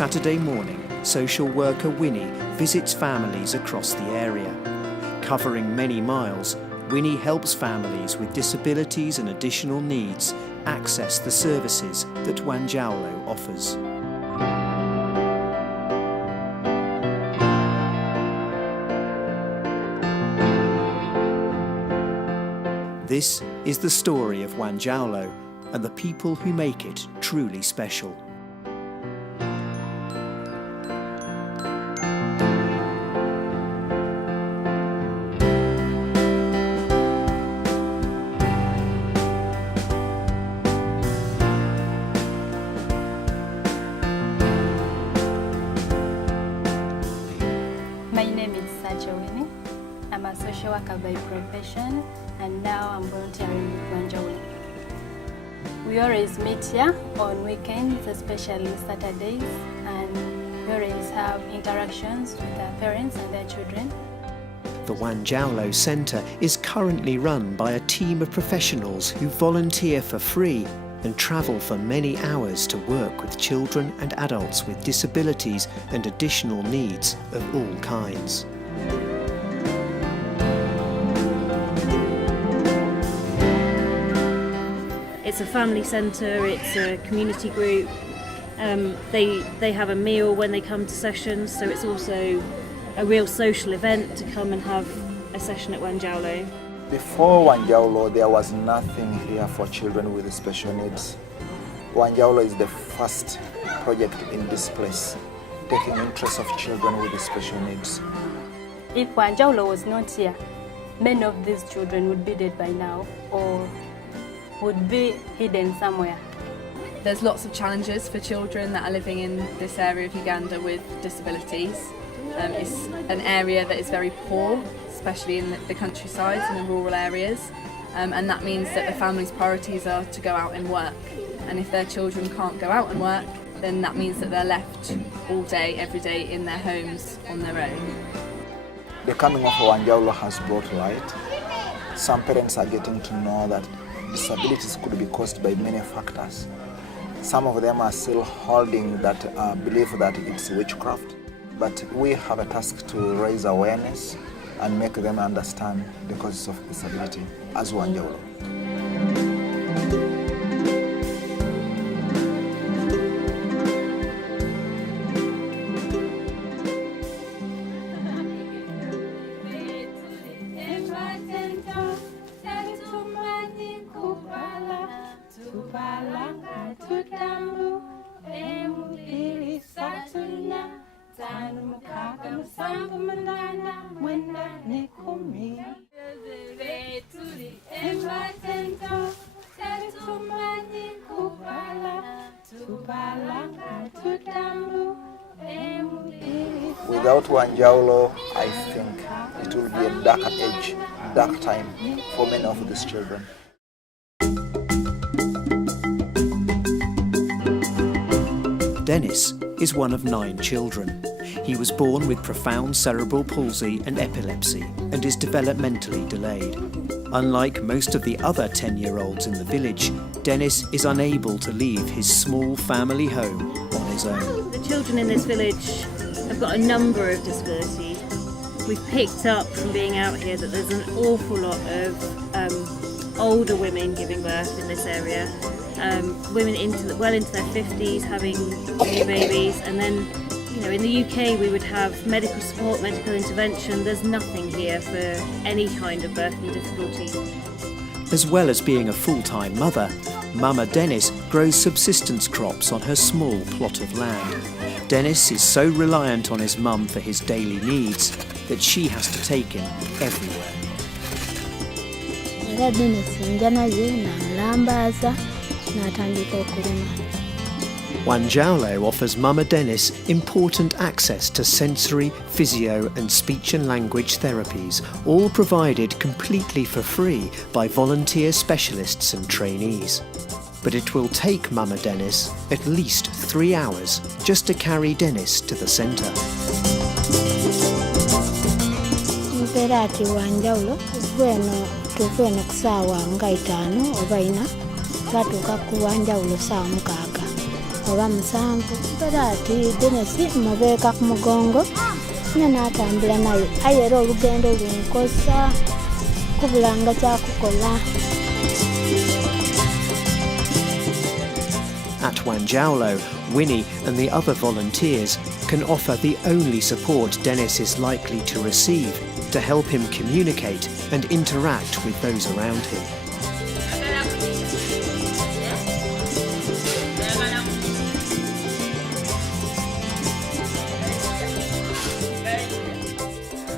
Saturday morning, social worker Winnie visits families across the area. Covering many miles, Winnie helps families with disabilities and additional needs access the services that Wanjawulo offers. This is the story of Wanjawulo and the people who make it truly special. My name is Wanjawulo. I'm a social worker by profession, and now I'm volunteering with Wanjawulo. We always meet here on weekends, especially Saturdays, and we always have interactions with our parents and their children. The Wanjawulo Centre is currently run by a team of professionals who volunteer for free and travel for many hours to work with children and adults with disabilities and additional needs of all kinds. It's a family centre, it's a community group. They have a meal when they come to sessions, so it's also a real social event to come and have a session at Wanjawulo. Before Wanjawulo, there was nothing here for children with special needs. Wanjawulo is the first project in this place, taking interest of children with special needs. If Wanjawulo was not here, many of these children would be dead by now or would be hidden somewhere. There's lots of challenges for children that are living in this area of Uganda with disabilities. It's an area that is very poor, especially in the countryside and the rural areas, and that means that the family's priorities are to go out and work, and if their children can't go out and work, then that means that they're left all day, every day in their homes on their own. The coming of Wanjawulo has brought light. Some parents are getting to know that disabilities could be caused by many factors. Some of them are still holding that belief that it's witchcraft, but we have a task to raise awareness and make them understand the causes of disability as Wanjawulo. Without Wanjawulo, I think it will be a darker age, dark time for many of these children. Dennis is one of 9 children. He was born with profound cerebral palsy and epilepsy and is developmentally delayed. Unlike most of the other 10-year-olds in the village, Dennis is unable to leave his small family home on his own. The children in this village have got a number of disabilities. We've picked up from being out here that there's an awful lot of older women giving birth in this area. Women well into their 50s having new babies, and then in the UK we would have medical support, medical intervention. There's nothing here for any kind of birthing difficulties. As well as being a full-time mother, Mama Dennis grows subsistence crops on her small plot of land. Dennis is so reliant on his mum for his daily needs that she has to take him everywhere. Wanjawulo offers Mama Dennis important access to sensory, physio and speech and language therapies, all provided completely for free by volunteer specialists and trainees. But it will take Mama Dennis at least 3 hours just to carry Dennis to the centre. oba musanvu mpera atiidde ne simubeeka ku mugongo nga n'atambula naye aye era olugendo lunkosa kubulanga kyakukola. At Wanjawulo, Winnie and the other volunteers can offer the only support Dennis is likely to receive to help him communicate and interact with those around him.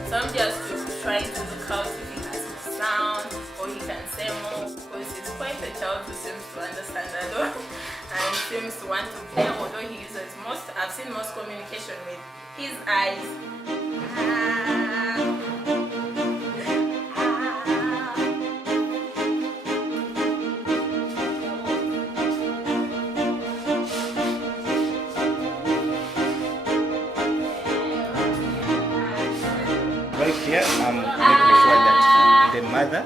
So I'm just trying to look out if he has a sound or he can say more, because it's quite a child who seems to understand that and seems to want to play, although he uses I've seen most communication with his eyes. Right here, I'm making sure that the mother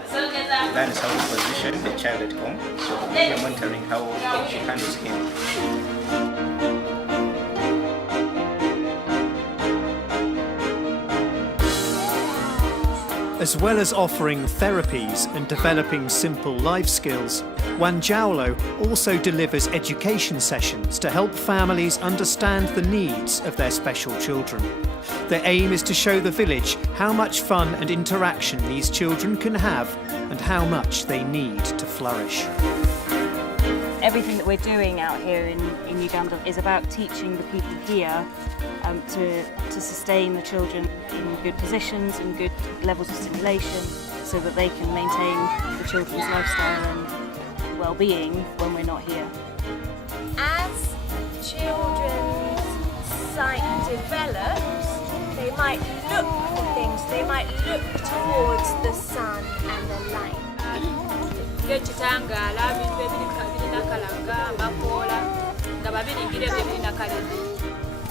learns how to position the child at home, so we're monitoring how she handles him. As well as offering therapies and developing simple life skills, Wanjawulo also delivers education sessions to help families understand the needs of their special children. The aim is to show the village how much fun and interaction these children can have and how much they need to flourish. Everything that we're doing out here in Uganda is about teaching the people here to sustain the children in good positions and good levels of stimulation so that they can maintain the children's lifestyle and well-being when we're not here. As children's sight develops, they might look for things, they might look towards the sun and the light.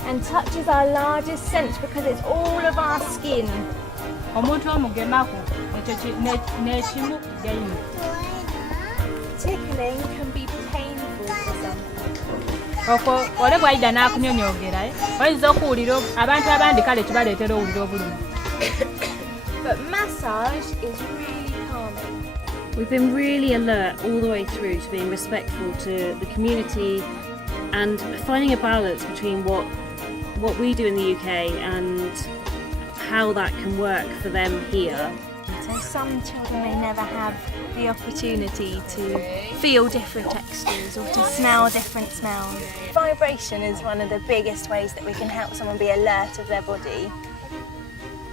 And touch is our largest sense because it's all of our skin. Tickling can be painful for some. But massage is really calming. We've been really alert all the way through to being respectful to the community and finding a balance between what we do in the UK and how that can work for them here. So some children may never have the opportunity to feel different textures or to smell different smells. Vibration is one of the biggest ways that we can help someone be alert of their body.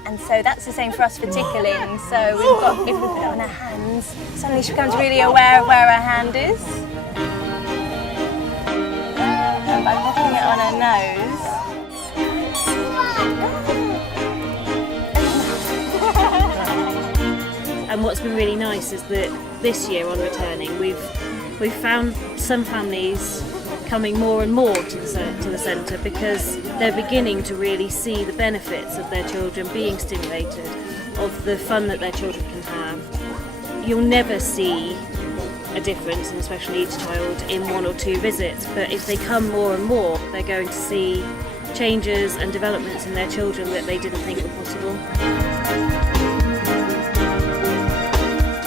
And so that's the same for us for tickling. So we've got, if we put it on our hands, suddenly she becomes really aware of where her hand is. And by popping it on her nose, And what's been really nice is that this year on returning, we've found some families coming more and more to the centre because they're beginning to really see the benefits of their children being stimulated, of the fun that their children can have. You'll never see a difference in a special needs child in 1 or 2 visits, but if they come more and more, they're going to see changes and developments in their children that they didn't think were possible.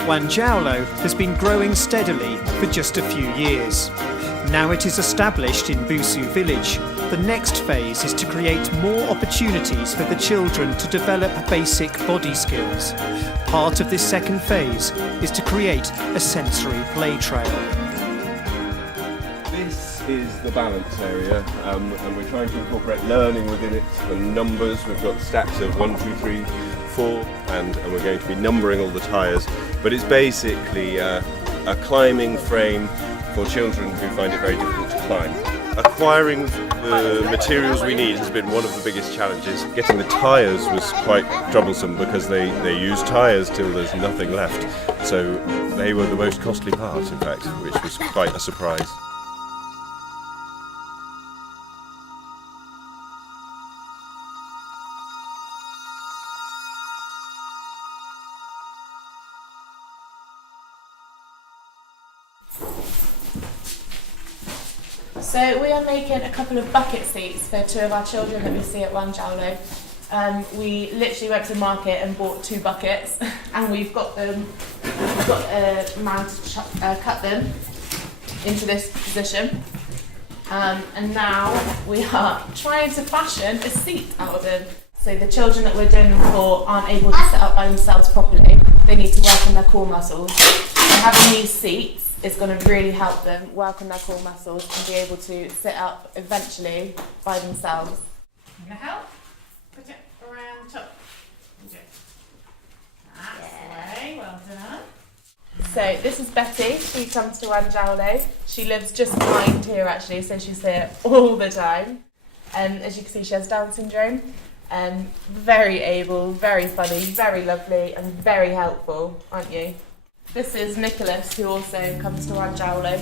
Wanjawulo has been growing steadily for just a few years. Now it is established in Busu village. The next phase is to create more opportunities for the children to develop basic body skills. Part of this second phase is to create a sensory play trail. This is the balance area, and we're trying to incorporate learning within it and numbers. We've got stacks of 1, 2, 3, 4, and we're going to be numbering all the tyres. But it's basically a climbing frame for children who find it very difficult to climb. Acquiring the materials we need has been one of the biggest challenges. Getting the tyres was quite troublesome because they use tyres till there's nothing left. So they were the most costly part, in fact, which was quite a surprise. So we are making a couple of bucket seats for 2 of our children that we see at Wanjawulo. We literally went to market and bought 2 buckets, and we've got a man to cut them into this position. And now we are trying to fashion a seat out of them. So the children that we're doing them for aren't able to sit up by themselves properly. They need to work on their core muscles. And having these seats is going to really help them work on their core muscles and be able to sit up eventually by themselves. I'm going to help. Put it around top. That's the way. Well done. So this is Betty. She comes to Wanjawulo. She lives just behind here actually, so she's here all the time. As you can see, she has Down syndrome. Very able, very funny, very lovely, and very helpful, aren't you? This is Nicholas, who also comes to Wanjawulo.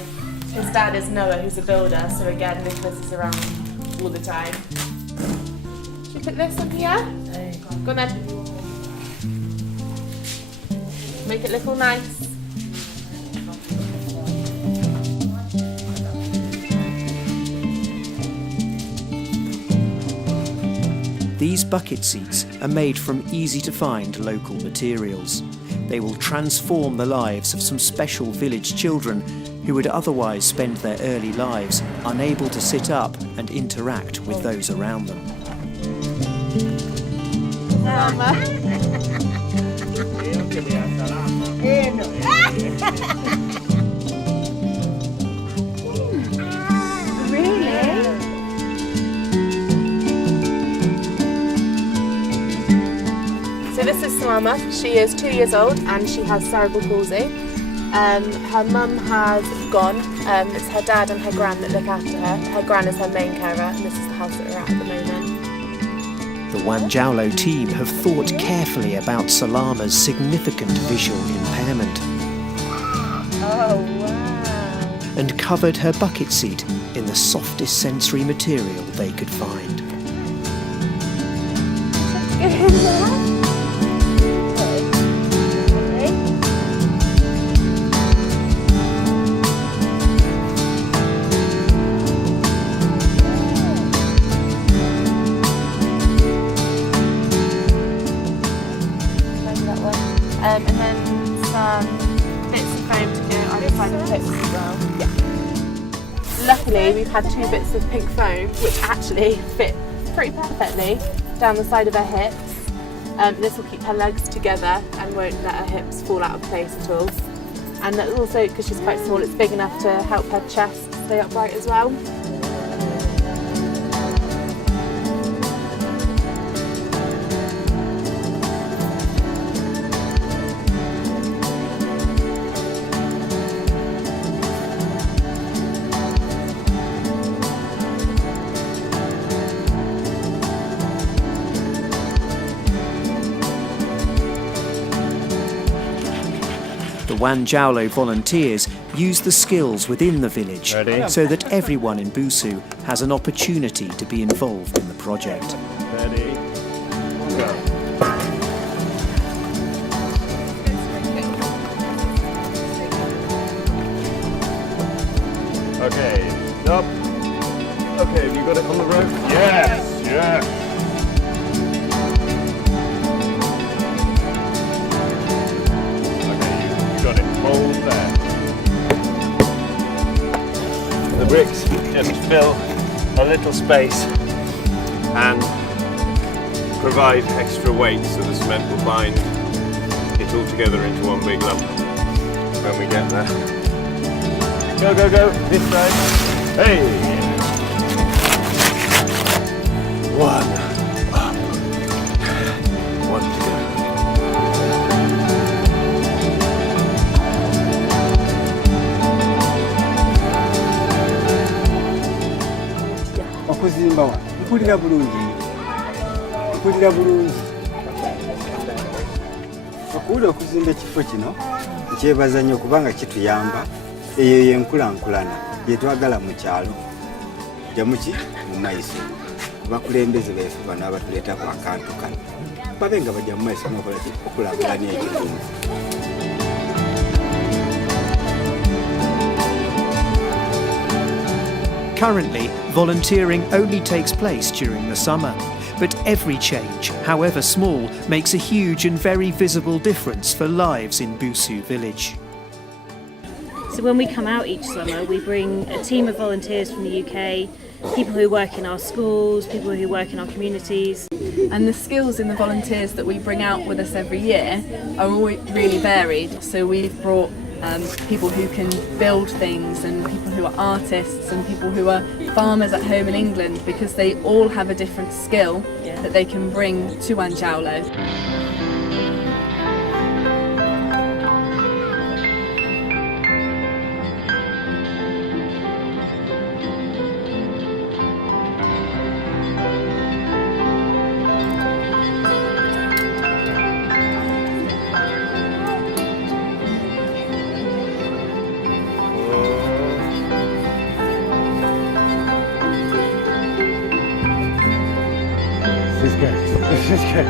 His dad is Noah, who's a builder, so again, Nicholas is around all the time. Should we put this on here? Go on then. Make it look all nice. These bucket seats are made from easy-to-find local materials. They will transform the lives of some special village children who would otherwise spend their early lives unable to sit up and interact with those around them. So this is Salama. She is 2 years old and she has cerebral palsy. Her mum has gone. It's her dad and her gran that look after her. Her gran is her main carer, and this is the house that we're at the moment. The Wanjawulo team have thought carefully about Salama's significant visual impairment. Oh wow! And covered her bucket seat in the softest sensory material they could find. And then some bits of foam to go outside the hips as well. Yeah. Luckily, we've had 2 bits of pink foam, which actually fit pretty perfectly down the side of her hips. This will keep her legs together and won't let her hips fall out of place at all. And also, because she's quite small, it's big enough to help her chest stay upright as well. The Wanjawulo volunteers use the skills within the village so that everyone in Busu has an opportunity to be involved in the project. Ready? Go. Okay, stop. Okay, have you got it on the rope? Yes, yes. Got it, hold there. The bricks just fill a little space and provide extra weight so the cement will bind it all together into one big lump when we get there. Go, go, go, this side. Hey! 1 up. 1 to go. Okuzimba wa mpulira bulungi okuwula okuzimba ekifo kino nkyebaza nnyo kubanga kituyamba eyo yenkulankulana gyetwagala mu kyalo jamuki mu maiso abakulembeze baife bano abatuleetako akantu kano babe nga bajja mu maiso nokola okulankulanya ekitundu. Currently, volunteering only takes place during the summer. But every change, however small, makes a huge and very visible difference for lives in Busu village. So when we come out each summer, we bring a team of volunteers from the UK, people who work in our schools, people who work in our communities. And the skills in the volunteers that we bring out with us every year are all really varied. So we've brought people who can build things, and people who are artists, and people who are farmers at home in England, because they all have a different skill that they can bring to Wanjawulo. This is good.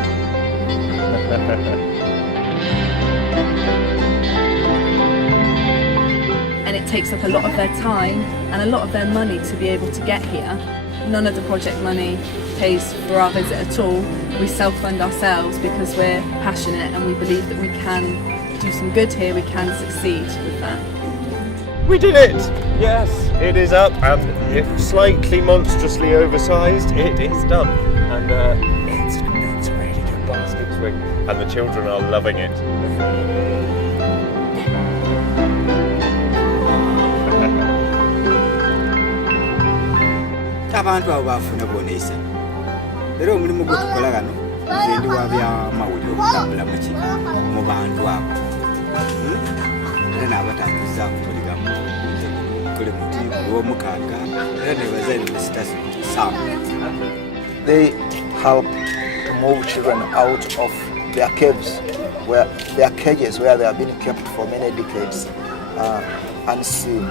And it takes up a lot of their time and a lot of their money to be able to get here. None of the project money pays for our visit at all. We self-fund ourselves because we're passionate and we believe that we can do some good here, we can succeed with that. We did it! Yes, it is up, and if slightly monstrously oversized, it is done. And it's a really good basket swing, and the children are loving it. Abantu abo bafuna bonesa. Era omulimu gwe tukola gano nze ndi wa byamawulire okutambula mu bantu abo. Era n'abatambuza kutuligamu kule muti gw'omukaaga era ne bazaire besitasi sama. They help to move children out of their caves, where their cages where they have been kept for many decades, unseen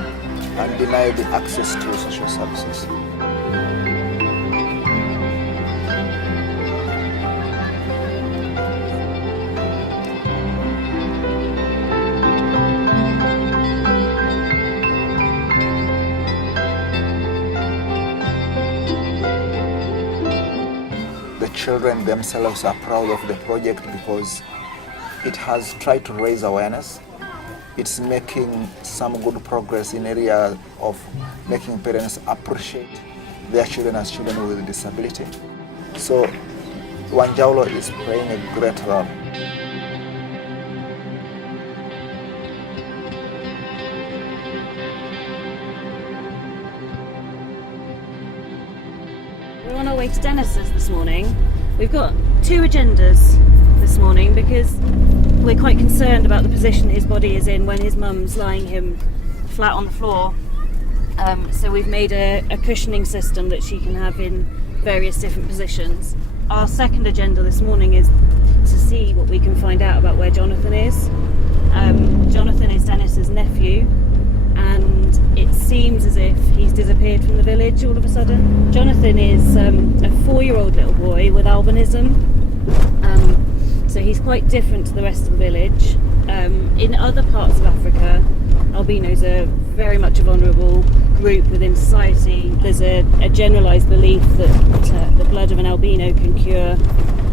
and denied access to social services. Children themselves are proud of the project because it has tried to raise awareness. It's making some good progress in area of making parents appreciate their children as children with disability. So Wanjawulo is playing a great role. We're on our way to Dennis's this morning. We've got two agendas this morning because we're quite concerned about the position his body is in when his mum's lying him flat on the floor. So we've made a cushioning system that she can have in various different positions. Our second agenda this morning is to see what we can find out about where Jonathan is. Jonathan is Dennis's nephew, and it seems as if he's disappeared from the village all of a sudden. Jonathan is a 4-year-old little boy with albinism, so he's quite different to the rest of the village. In other parts of Africa, albinos are very much a vulnerable group within society. There's a generalised belief that the blood of an albino can cure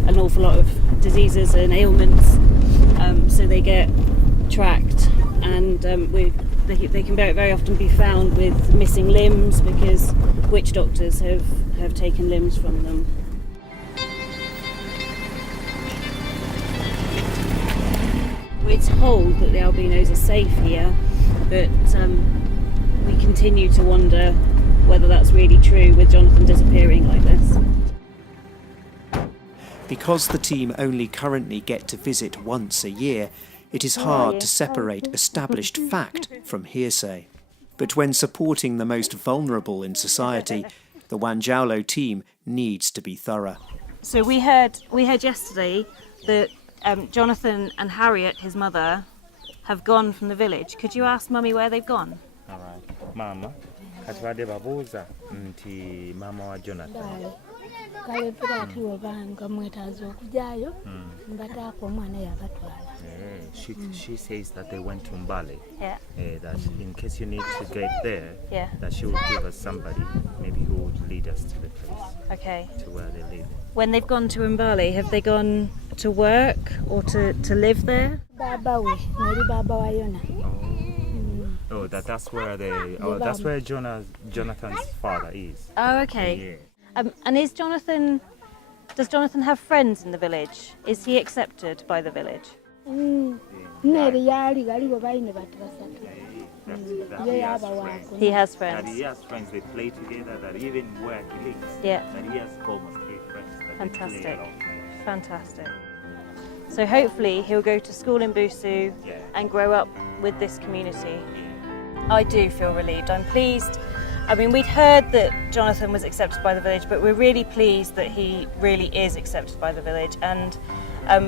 an awful lot of diseases and ailments, so they get tracked, and they can very often be found with missing limbs because witch doctors have taken limbs from them. We're told that the albinos are safe here, but we continue to wonder whether that's really true with Jonathan disappearing like this. Because the team only currently get to visit once a year, it is hard to separate established fact from hearsay. But when supporting the most vulnerable in society, the Wanjawulo team needs to be thorough. So we heard yesterday that Jonathan and Harriet, his mother, have gone from the village. Could you ask Mummy where they've gone? Alright. Mama, katubadde babuuza nti mama wa Jonathan kale pirati wabanga mwetazo okujayo mbataako omwana yabatwala. She says that they went to Mbale. Yeah. That in case you need to get there, Yeah. that she will give us somebody maybe who would lead us to the place. Okay. To where they live. When they've gone to Mbale, have they gone to work or to live there? Baba we, neri baba wa Yona. Oh, that's where that's where Jonathan's father is. Oh, okay. Yeah. And does Jonathan have friends in the village? Is he accepted by the village? Neri yali galiwo bayine batu basatu. He has friends. That he has friends. They play together. That even where he lives. Yeah. That he has almost 8 friends. That Fantastic. They play along. Fantastic. So hopefully he'll go to school in Busu and grow up with this community. I do feel relieved. I'm pleased. I mean, we'd heard that Jonathan was accepted by the village, but we're really pleased that he really is accepted by the village. And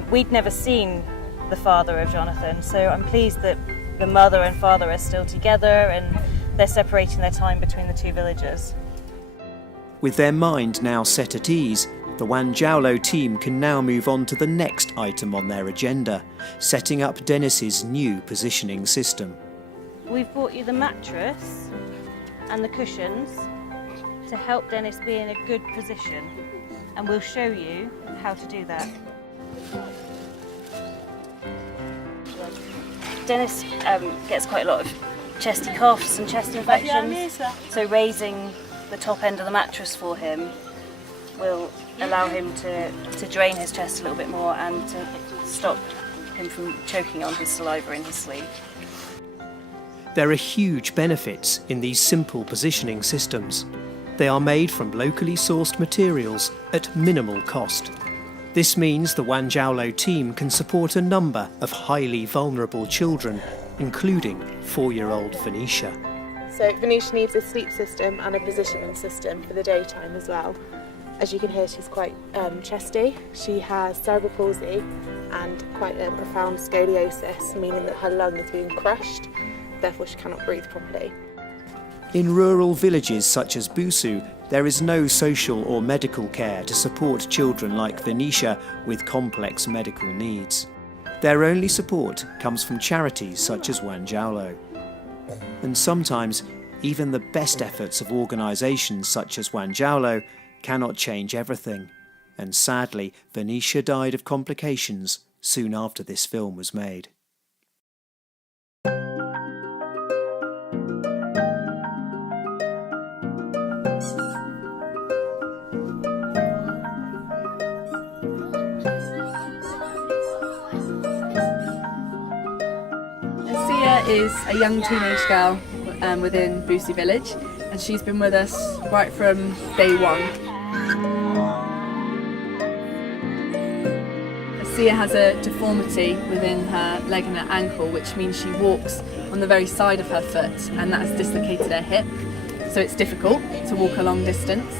we'd never seen the father of Jonathan, so I'm pleased that the mother and father are still together and they're separating their time between the two villages. With their mind now set at ease, the Wanjawulo team can now move on to the next item on their agenda, setting up Dennis's new positioning system. We've brought you the mattress and the cushions to help Dennis be in a good position, and we'll show you how to do that. Dennis gets quite a lot of chesty coughs and chest infections, so raising the top end of the mattress for him will allow him to drain his chest a little bit more and to stop him from choking on his saliva in his sleep. There are huge benefits in these simple positioning systems. They are made from locally sourced materials at minimal cost. This means the Wanjawulo team can support a number of highly vulnerable children, including 4-year-old Venetia. So Venetia needs a sleep system and a positioning system for the daytime as well. As you can hear, she's quite chesty. She has cerebral palsy and quite a profound scoliosis, meaning that her lung is being crushed, therefore she cannot breathe properly. In rural villages such as Busu, there is no social or medical care to support children like Venetia with complex medical needs. Their only support comes from charities such as Wanjawulo. And sometimes, even the best efforts of organisations such as Wanjawulo cannot change everything. And sadly, Venetia died of complications soon after this film was made. Is a young teenage girl within Busu village, and she's been with us right from day one. Asiya has a deformity within her leg and her ankle, which means she walks on the very side of her foot, and that has dislocated her hip, so it's difficult to walk a long distance.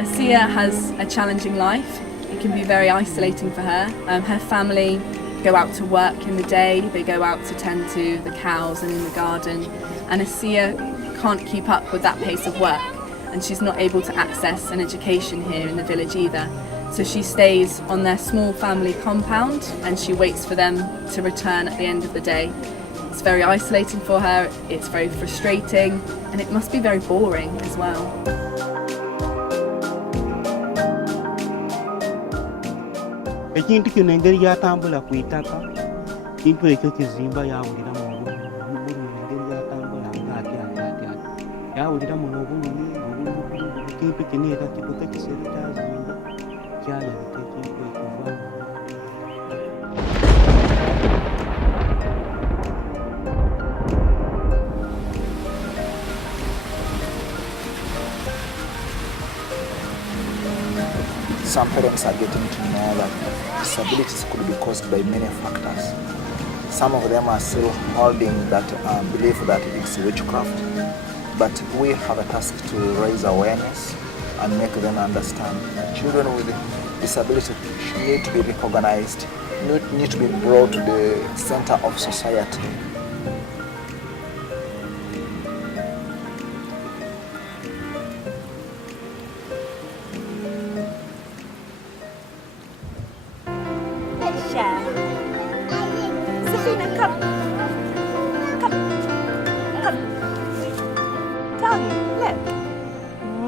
Asiya has a challenging life. It can be very isolating for her. Her family go out to work in the day, they go out to tend to the cows and in the garden, and Asiya can't keep up with that pace of work, and she's not able to access an education here in the village either. So she stays on their small family compound and she waits for them to return at the end of the day. It's very isolating for her, it's very frustrating, and it must be very boring as well. Ekintu kyonna engeri gy'atambula ku itaka kintu ekyo kizimba yawulira mu bulumi engeri gy'atambula ng'atya yawulira muno obulumi ekintu kino era kikuta kiseera kyazimba kyayabika ekintu ekivaamu. Some parents are getting to know that disabilities could be caused by many factors. Some of them are still holding that belief that it's witchcraft, but we have a task to raise awareness and make them understand that children with disabilities need to be recognized, need to be brought to the center of society.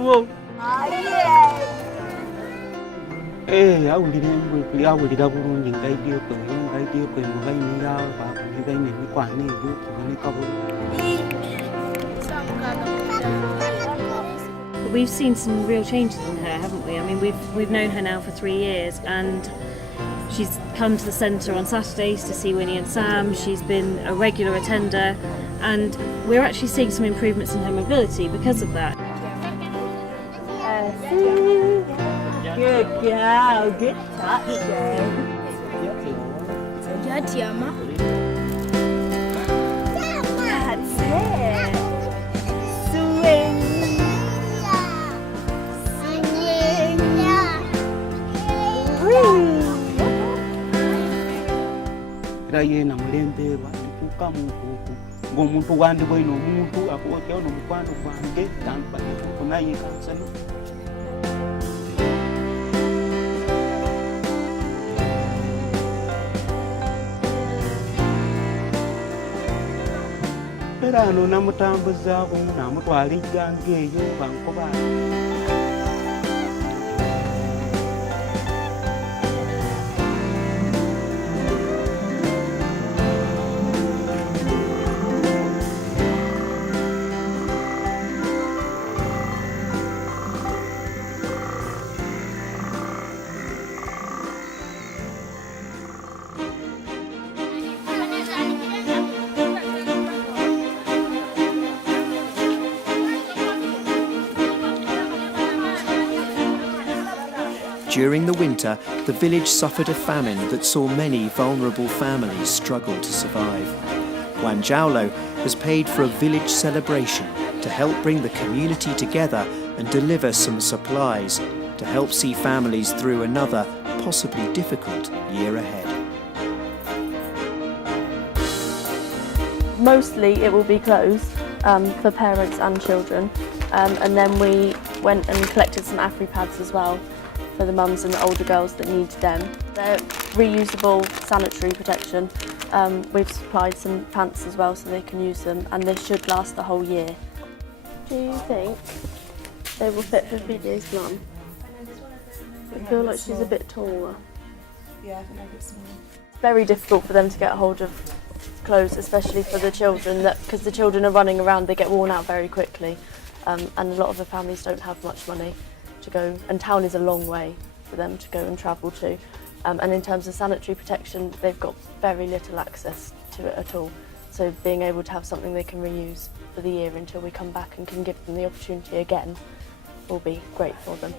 waliwo awulira bulungi ngaidyeko mubaine yawe baine emikwano egyo kuboneka bulungi. We've seen some real changes in her, haven't we? I mean, we've known her now for 3 years, and she's come to the centre on Saturdays to see Winnie and Sam. She's been a regular attender, and we're actually seeing some improvements in her mobility because of that. Good girl, good touch, girl. That's it. Swing. Era yena mulembe batuuka mukuku ng'omuntu wandibwaine omuntu akwotyawo n'omukwano gwange tampanyeko naye kansano. Era ano namutambuzaako namutwala ejjanga eyo bankoba. During the winter, the village suffered a famine that saw many vulnerable families struggle to survive. Wanjawulo has paid for a village celebration to help bring the community together and deliver some supplies to help see families through another, possibly difficult, year ahead. Mostly it will be clothes for parents and children, and then we went and collected some AfriPads as well for the mums and the older girls that need them. They're reusable sanitary protection. We've supplied some pants as well so they can use them, and they should last the whole year. Do you think they will fit for Fide's mum? I feel like she's a bit taller. Yeah, I think they're a bit small. It's very difficult for them to get hold of clothes, especially for the children, because the children are running around, they get worn out very quickly, and a lot of the families don't have much money to go, and town is a long way for them to go and travel to. And in terms of sanitary protection, they've got very little access to it at all. So being able to have something they can reuse for the year until we come back and can give them the opportunity again will be great for them.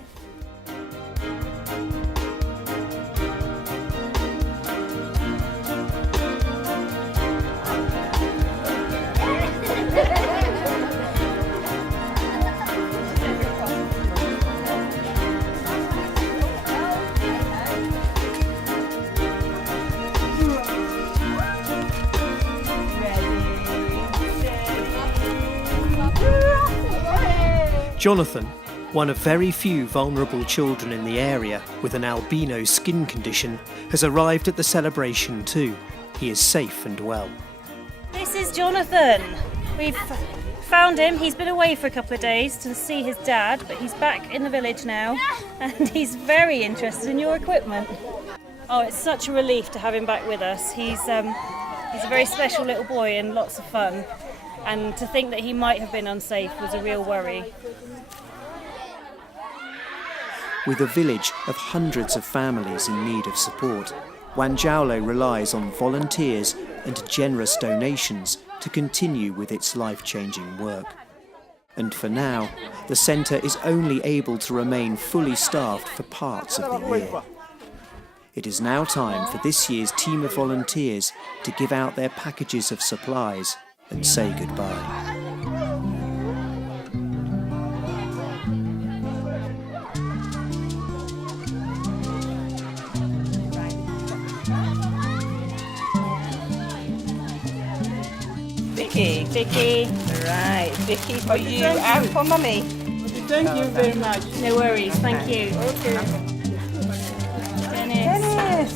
Jonathan, one of very few vulnerable children in the area with an albino skin condition, has arrived at the celebration too. He is safe and well. This is Jonathan. We've found him. He's been away for a couple of days to see his dad, but he's back in the village now, and he's very interested in your equipment. Oh, it's such a relief to have him back with us. He's a very special little boy and lots of fun, and to think that he might have been unsafe was a real worry. With a village of hundreds of families in need of support, Wanjawulo relies on volunteers and generous donations to continue with its life-changing work. And for now, the centre is only able to remain fully staffed for parts of the year. It is now time for this year's team of volunteers to give out their packages of supplies and say goodbye. Vicky. Right, Vicky for you and for Mummy. Thank you very much. No worries, thank you. Okay. Dennis.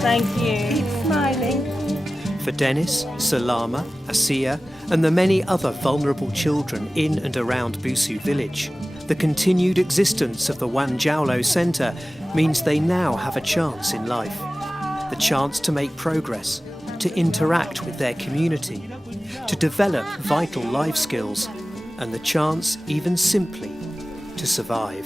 Thank you. Keep smiling. For Dennis, Salama, Asiya and the many other vulnerable children in and around Busu village, the continued existence of the Wanjawulo Centre means they now have a chance in life. The chance to make progress, to interact with their community, to develop vital life skills, and the chance, even simply, to survive.